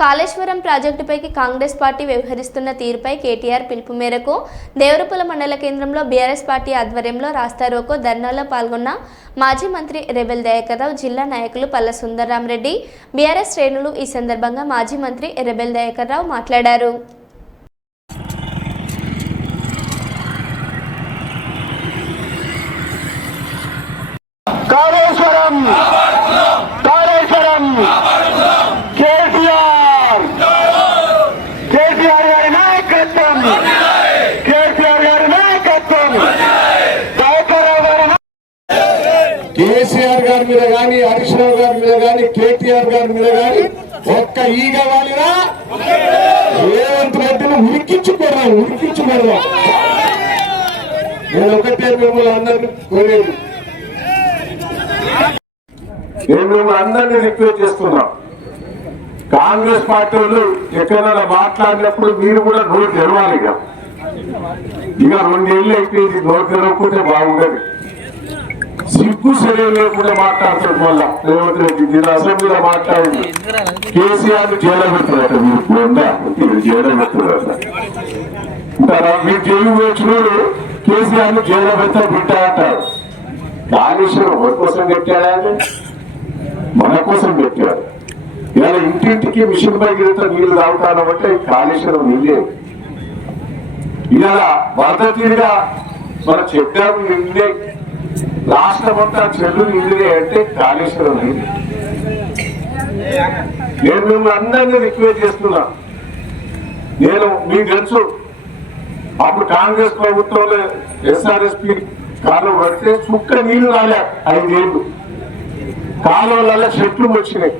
Kaleshwaram ప్రాజెక్టుపైకి Congress party వ్యవహరిస్తున్న తీరుపై కేటీఆర్ పిలుపు మేరకు దేవరపల్ల మండల కేంద్రంలో బీఆర్ఎస్ పార్టీ ఆధ్వర్యంలో రాస్తారోకో ధర్నాలో పాల్గొన్న మాజీ మంత్రి రెబెల్ దయాకర్ రావు, జిల్లా నాయకులు పల్ల సుందరరామరెడ్డి, బీఆర్ఎస్ శ్రేణులు ఈ సందర్భంగా మాజీ మంత్రి రెబెల్ దయాకర్ రావు మాట్లాడారు. కేసీఆర్ గారి మీద గాని, హరీష్ రావు గారి మీద గాని, కేటీఆర్ గారి మీద గాని ఒక్క ఈగ వాలినా రేవంత్ రెడ్డిని ఉరికించుకోరా. నేను ఒకటే మిమ్మల్ని అందరినీ కోరేది, నేను మిమ్మల్ని అందరినీ రిక్వెస్ట్ చేస్తున్నా. కాంగ్రెస్ పార్టీ వాళ్ళు ఎక్కడైనా మాట్లాడినప్పుడు మీరు కూడా నోరు తెరవాలి. ఇక 2 ఏళ్ళు అయిపోయింది, నోరు తెరవకపోతే బాగుండదు. సిగ్గు శరీరం లేకుండా మాట్లాడుతాడు. మళ్ళా రేవంత్ రెడ్డి నేను అసెంబ్లీలో మాట్లాడింది, కేసీఆర్ జైలు పెడుతున్నట్టు మీరు జైలు పెడుతున్నారు. మీరు జైలు వేసినోడు కేసీఆర్ జైలు పెడతా బిడ్డ అంటారు. కాళేశ్వరం ఎవరి కోసం పెట్టాడా? మన కోసం పెట్టాడు. ఇలా ఇంటింటికి మిషన్ పై నీళ్లు తాగుతానంటే కాళేశ్వరం నీళ్ళే. ఇలా వరద మనం చెప్పాము నీళ్ళే, రాష్ట్రమంతా చెల్లు నీళ్ళే అంటే కాళేశ్వరం నీళ్ళు. నేను మిమ్మల్ని అందరినీ రిక్వెస్ట్ చేస్తున్నా. నేను మీకు తెలుసు, అప్పుడు కాంగ్రెస్ ప్రభుత్వంలో ఎస్ఆర్ఎస్పీ కాలువ పడితే చుక్క నీళ్లు రాలే 5 ఏళ్ళు. కాలువలలో చెట్లు వచ్చినాయి.